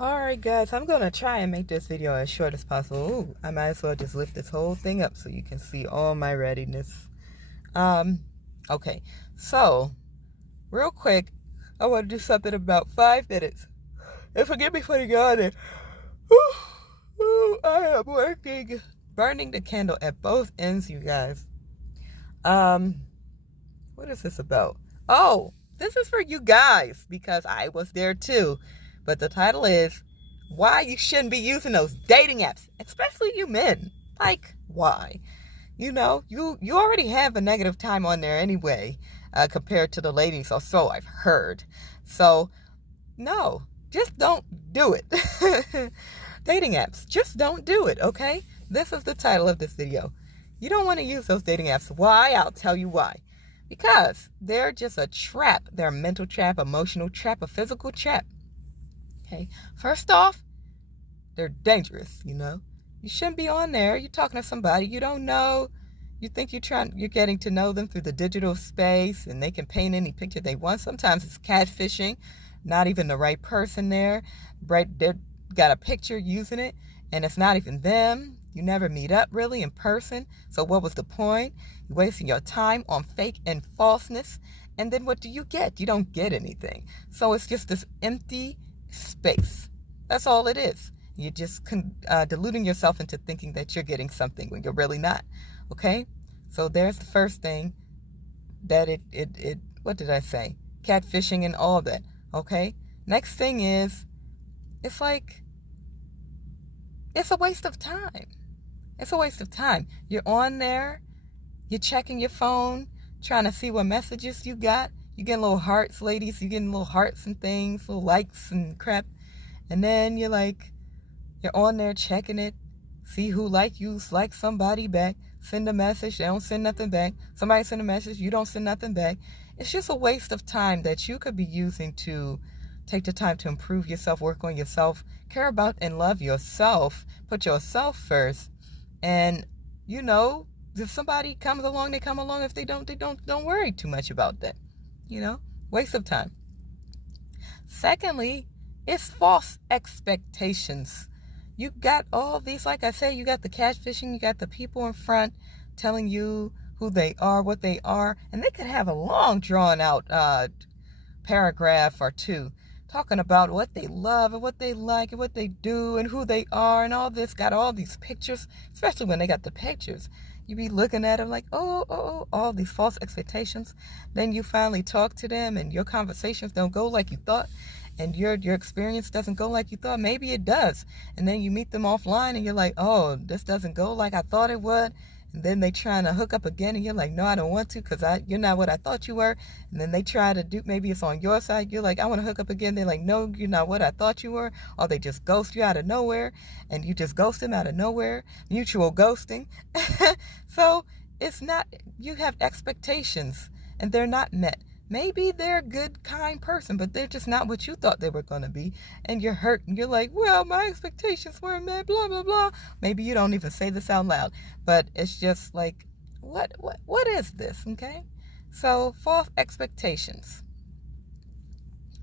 Alright guys, I'm gonna try and make this video as short as possible. Ooh, I might as well just lift this whole thing up so you can see all my readiness. Um, okay, so real quick, I want to do something about 5 minutes. And forgive me for the yawning. I am working, burning the candle at both ends, you guys. What is this about? Oh, this is for you guys because I was there too. But the title is why you shouldn't be using those dating apps, especially you men. Like, why? You already have a negative time on there anyway, compared to the ladies, or so I've heard. So, no, just don't do it. Dating apps, just don't do it, okay? This is the title of this video. You don't want to use those dating apps. Why? I'll tell you why. Because they're just a trap. They're a mental trap, emotional trap, a physical trap. Okay, first off, they're dangerous, You shouldn't be on there. You're talking to somebody you don't know. You think you're getting to know them through the digital space, and they can paint any picture they want. Sometimes it's catfishing, not even the right person there. Right, they've got a picture using it, and it's not even them. You never meet up really in person. So what was the point? You're wasting your time on fake and falseness. And then what do you get? You don't get anything. So it's just this empty space. That's all it is. You're just deluding yourself into thinking that you're getting something when you're really not. Okay? So there's the first thing that it what did I say? Catfishing and all that. Okay? Next thing is, it's like, it's a waste of time. It's a waste of time. You're on there, you're checking your phone, trying to see what messages you got. You getting little hearts, ladies. You getting little hearts and things, little likes and crap. And then you're on there checking it, see who like somebody back, send a message, they don't send nothing back. Somebody send a message, you don't send nothing back. It's just a waste of time that you could be using to take the time to improve yourself, work on yourself, care about and love yourself, put yourself first. And, if somebody comes along, they come along. If they don't worry too much about that. Waste of time. Secondly, it's false expectations. You got all these, like I said, you got the catfishing, you got the people in front telling you who they are, what they are, and they could have a long drawn out paragraph or two talking about what they love and what they like and what they do and who they are and all this. Got all these pictures, especially when they got the pictures. You be looking at them like, all these false expectations. Then you finally talk to them and your conversations don't go like you thought, and your experience doesn't go like you thought. Maybe it does. And then you meet them offline and you're like, oh, this doesn't go like I thought it would. And then they trying to hook up again and you're like, no, I don't want to because you're not what I thought you were. And then they try to do, maybe it's on your side. You're like, I want to hook up again. They're like, no, you're not what I thought you were. Or they just ghost you out of nowhere and you just ghost them out of nowhere. Mutual ghosting. So it's not, you have expectations and they're not met. Maybe they're a good, kind person, but they're just not what you thought they were going to be. And you're hurt and you're like, well, my expectations weren't met, blah, blah, blah. Maybe you don't even say this out loud, but it's just like, what is this? Okay. So false expectations.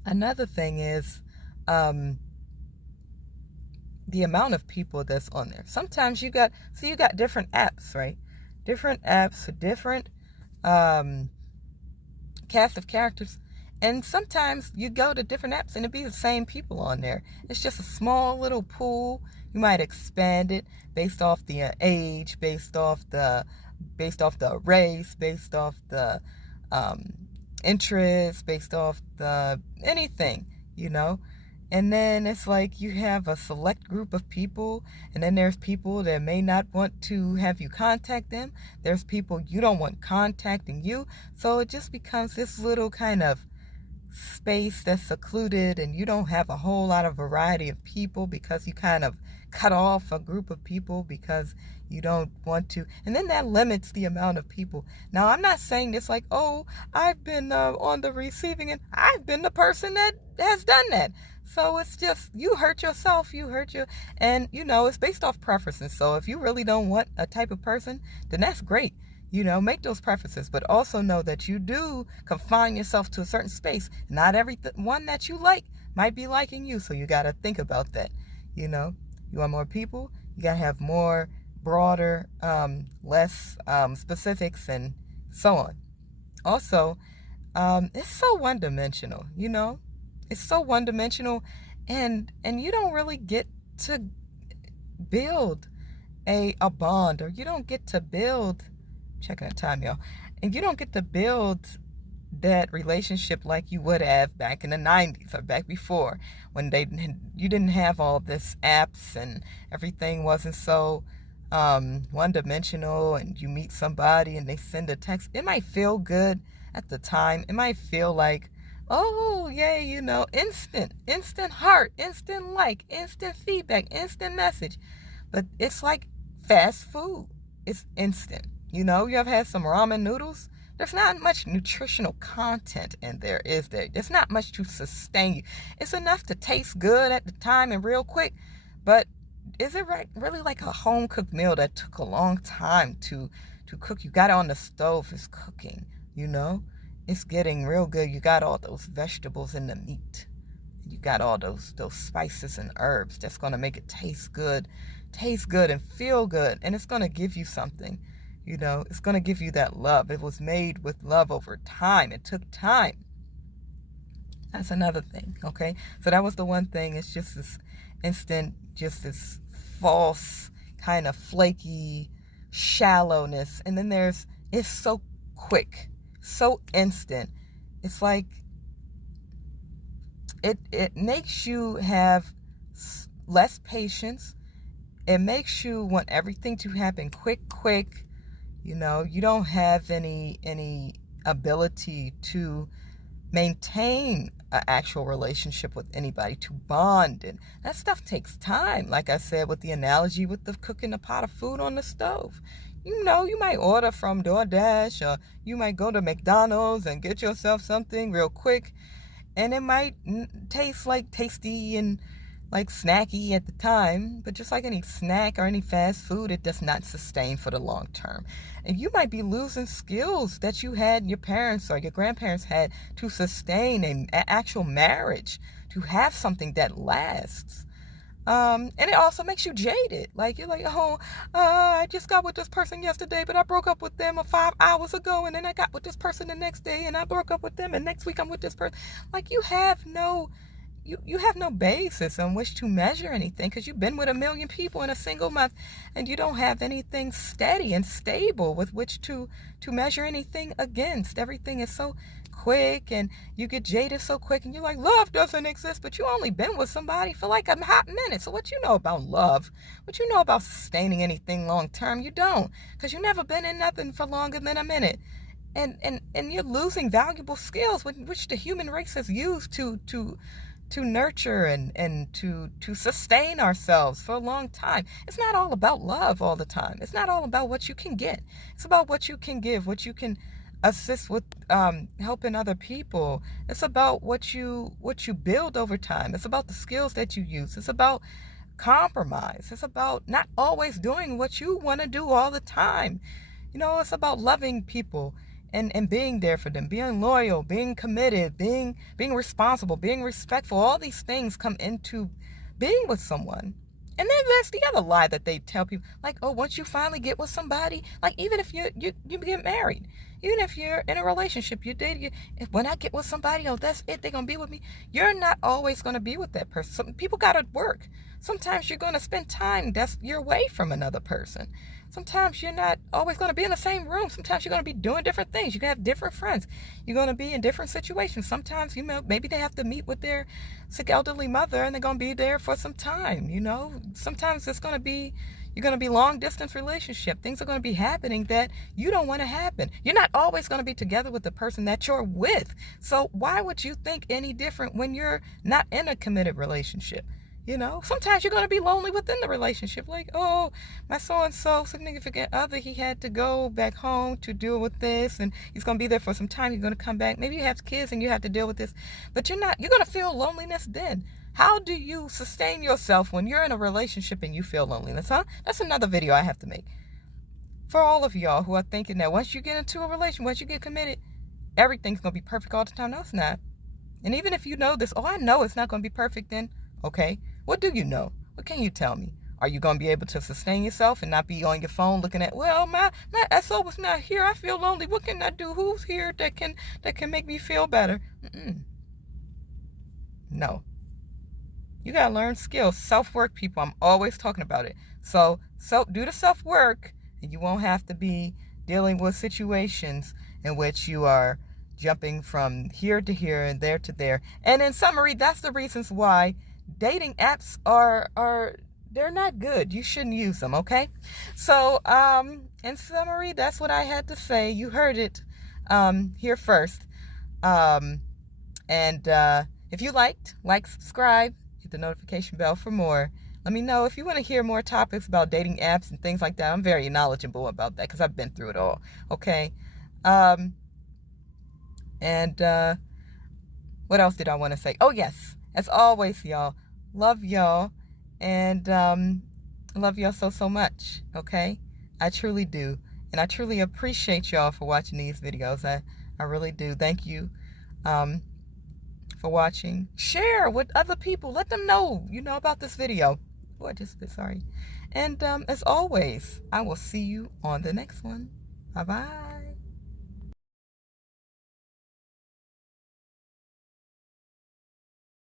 Another thing is, the amount of people that's on there. Sometimes you got different apps, right? Different apps for different, cast of characters, and sometimes you go to different apps and it be the same people on there. It's just a small little pool. You might expand it based off the age, based off the race, based off the interest, based off the anything, And then it's like you have a select group of people, and then there's people that may not want to have you contact them. There's people you don't want contacting you. So it just becomes this little kind of space that's secluded, and you don't have a whole lot of variety of people because you kind of cut off a group of people because you don't want to. And then that limits the amount of people. Now, I'm not saying this like, oh, I've been on the receiving end. I've been the person that has done that. So it's just, you hurt yourself, and it's based off preferences. So if you really don't want a type of person, then that's great. Make those preferences, but also know that you do confine yourself to a certain space. Not every one that you like might be liking you. So you got to think about that. You know, you want more people, you got to have more broader, less specifics and so on. Also, it's so one-dimensional, you know? It's so one-dimensional, and you don't really get to build a bond, or you don't get to build, checking the time, y'all, and you don't get to build that relationship like you would have back in the 90s or back before, when you didn't have all this apps and everything wasn't so one-dimensional, and you meet somebody and they send a text. It might feel good at the time. It might feel like, oh, yay, you know, instant heart, instant like, instant feedback, instant message. But it's like fast food. It's instant. You know, you ever had some ramen noodles? There's not much nutritional content in there, is there? There's not much to sustain you. It's enough to taste good at the time and real quick, but is it really like a home-cooked meal that took a long time to cook? You got it on the stove, it's cooking, you know? It's getting real good. You got all those vegetables in the meat. You got all those spices and herbs that's going to make it taste good and feel good, and it's going to give you something. You know, it's going to give you that love. It was made with love over time. It took time. That's another thing, okay? So that was the one thing. It's just this instant, just this false, kind of flaky shallowness. And then it's so quick, so instant. It's like, it makes you have less patience. It makes you want everything to happen quick. You know, you don't have any ability to maintain an actual relationship with anybody, to bond, and that stuff takes time. Like I said, with the analogy with the cooking a pot of food on the stove. You know, you might order from DoorDash, or you might go to McDonald's and get yourself something real quick, and it might taste like tasty and like snacky at the time, but just like any snack or any fast food, it does not sustain for the long term. And you might be losing skills that you had, your parents or your grandparents had, to sustain an actual marriage, to have something that lasts. And it also makes you jaded. Like, you're like, I just got with this person yesterday, but I broke up with them 5 hours ago, and then I got with this person the next day, and I broke up with them, and next week I'm with this person. Like, you have no basis on which to measure anything, because you've been with 1 million people in a single month, and you don't have anything steady and stable with which to measure anything against. Everything is so quick, and you get jaded so quick, and you're like, love doesn't exist, but you only been with somebody for like a hot minute. So what you know about love? What you know about sustaining anything long term? You don't, because you never been in nothing for longer than a minute. And you're losing valuable skills which the human race has used to nurture and to sustain ourselves for a long time. It's not all about love all the time. It's not all about what you can get. It's about what you can give, what you can assist with, helping other people. It's about what you build over time. It's about the skills that you use. It's about compromise. It's about not always doing what you want to do all the time. You know, it's about loving people and being there for them, being loyal, being committed, being responsible, being respectful. All these things come into being with someone. And then there's the other lie that they tell people, like, oh, once you finally get with somebody, like, even if you get married, even if you're in a relationship, you date, when I get with somebody, oh, that's it, they're going to be with me. You're not always going to be with that person. Some people got to work. Sometimes you're going to spend time you're away from another person. Sometimes you're not always going to be in the same room. Sometimes you're going to be doing different things. You can have different friends. You're going to be in different situations. Sometimes, you know, maybe they have to meet with their sick elderly mother, and they're going to be there for some time, you know. Sometimes you're going to be long distance relationship. Things are going to be happening that you don't want to happen. You're not always going to be together with the person that you're with. So why would you think any different when you're not in a committed relationship? You know, sometimes you're going to be lonely within the relationship. Like, oh, my so-and-so significant other, he had to go back home to deal with this, and he's going to be there for some time. He's going to come back. Maybe you have kids and you have to deal with this, but you're going to feel loneliness then. How do you sustain yourself when you're in a relationship and you feel loneliness, huh? That's another video I have to make. For all of y'all who are thinking that once you get into a relationship, once you get committed, everything's going to be perfect all the time. No, it's not. And even if you know this, oh, I know it's not going to be perfect then. Okay, what do you know? What can you tell me? Are you going to be able to sustain yourself and not be on your phone looking at, well, my SO was not here. I feel lonely. What can I do? Who's here that can make me feel better? No. You got to learn skills. Self-work, people. I'm always talking about it. So do the self-work, and you won't have to be dealing with situations in which you are jumping from here to here and there to there. And in summary, that's the reasons why dating apps are they're not good. You shouldn't use them, okay? So, in summary, that's what I had to say. You heard it here first. And if you liked, subscribe, hit the notification bell for more. Let me know if you want to hear more topics about dating apps and things like that. I'm very knowledgeable about that because I've been through it all, okay? And what else did I want to say? Oh, yes. As always, y'all, love y'all. And love y'all so much, okay? I truly do. And I truly appreciate y'all for watching these videos. I really do. Thank you for watching. Share with other people. Let them know, about this video. Oh, I just spit, sorry. And as always, I will see you on the next one. Bye-bye.